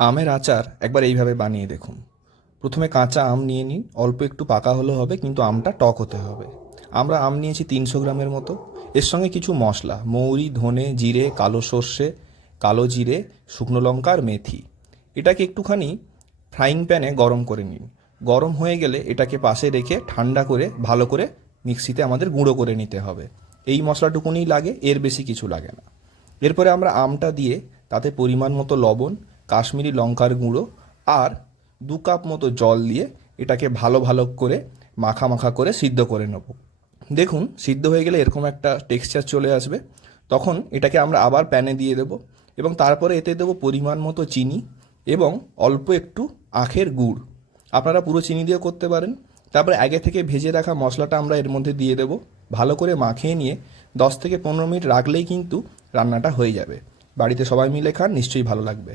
আমের আচার একবার এইভাবে বানিয়ে দেখুন। প্রথমে কাঁচা আম নিয়ে নিন, অল্প একটু পাকা হলেও হবে, কিন্তু আমটা টক হতে হবে। আমরা আম নিয়েছি 300 গ্রামের মতো। এর সঙ্গে কিছু মশলা: মৌরি, ধনে, জিরে, কালো সর্ষে, কালো জিরে, শুকনো লঙ্কা আর মেথি। এটাকে একটুখানি ফ্রাইং প্যানে গরম করে নিন। গরম হয়ে গেলে এটাকে পাশে রেখে ঠান্ডা করে ভালো করে মিক্সিতে আমাদের গুঁড়ো করে নিতে হবে। এই মশলাটুকুনিই লাগে, এর বেশি কিছু লাগে না। এরপরে আমরা আমটা দিয়ে তাতে পরিমাণ মতো লবণ, কাশ্মীরি লঙ্কার গুঁড়ো আর 2 কাপ মতো জল দিয়ে এটাকে ভালো ভালো করে মাখা মাখা করে সিদ্ধ করে নেব। দেখুন, সিদ্ধ হয়ে গেলে এরকম একটা টেক্সচার চলে আসবে। তখন এটাকে আমরা আবার প্যানে দিয়ে দেব এবং তারপরে এতে দেবো পরিমাণ মতো চিনি এবং অল্প একটু আখের গুড়। আপনারা পুরো চিনি দিয়েও করতে পারেন। তারপরে আগে থেকে ভেজে রাখা মশলাটা আমরা এর মধ্যে দিয়ে দেবো। ভালো করে মাখিয়ে নিয়ে 10 থেকে 15 মিনিট রাখলেই কিন্তু রান্নাটা হয়ে যাবে। বাড়িতে সবাই মিলে খান, নিশ্চয়ই ভালো লাগবে।